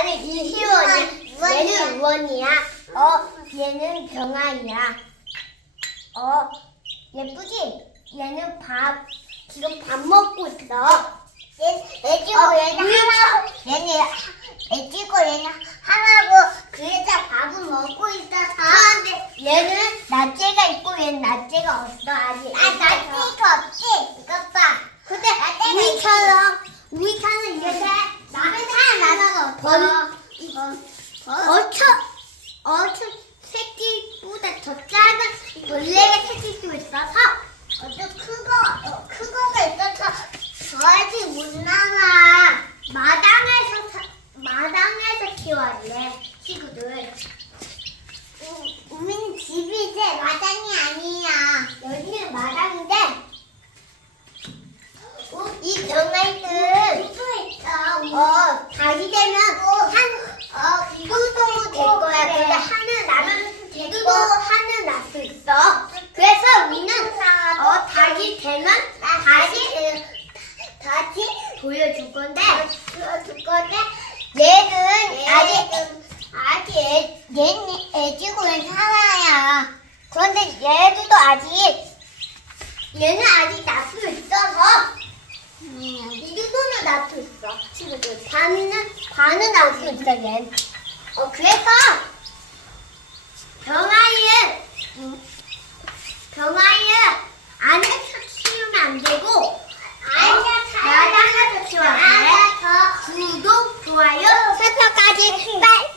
나는 이시원이 얘는 우원이야. 어 얘는 정아이야. 어 예쁘지? 얘는 밥 지금 밥 먹고 있어. 얘 애지고 어, 얘는 하나 얘는 애지고 얘는 하나고 그래서 밥을 먹고 있어서 얘는 낫제가 있고 얘는 낫제가 없어 아직. 아 낫제가 없지? 이것 봐. 근데 우리처럼 우리처럼 이렇게 나는 나는 벌 어처 어처 새끼보다 더 작은 벌레가 새끼 수 있어서 어좀 크고 어, 큰 거가 있어서 저한테 못 나가 마당에서 사, 마당에서 키워야 친구들. 우- 우리는 집이 이제 마당이 아니야. 여기는 마당인데 어, 이 병아리들 어 다시 되면 한어 이동도 될 거야. 근데 하늘 나면 제주도 하늘 날 수 있어. 그래서 우리는 어 다시 되면 다시 다시 보여줄 건데 보여줄 건데 얘는 아직 아직 애, 얘는 애지고는 하나야. 그런데 얘들도 아직 얘는 아직 낳고 있어서 이 정도는 낳고 있어 친구들 반은 반은 낳고 있어 얘. 어 그래서 Wahyu 拜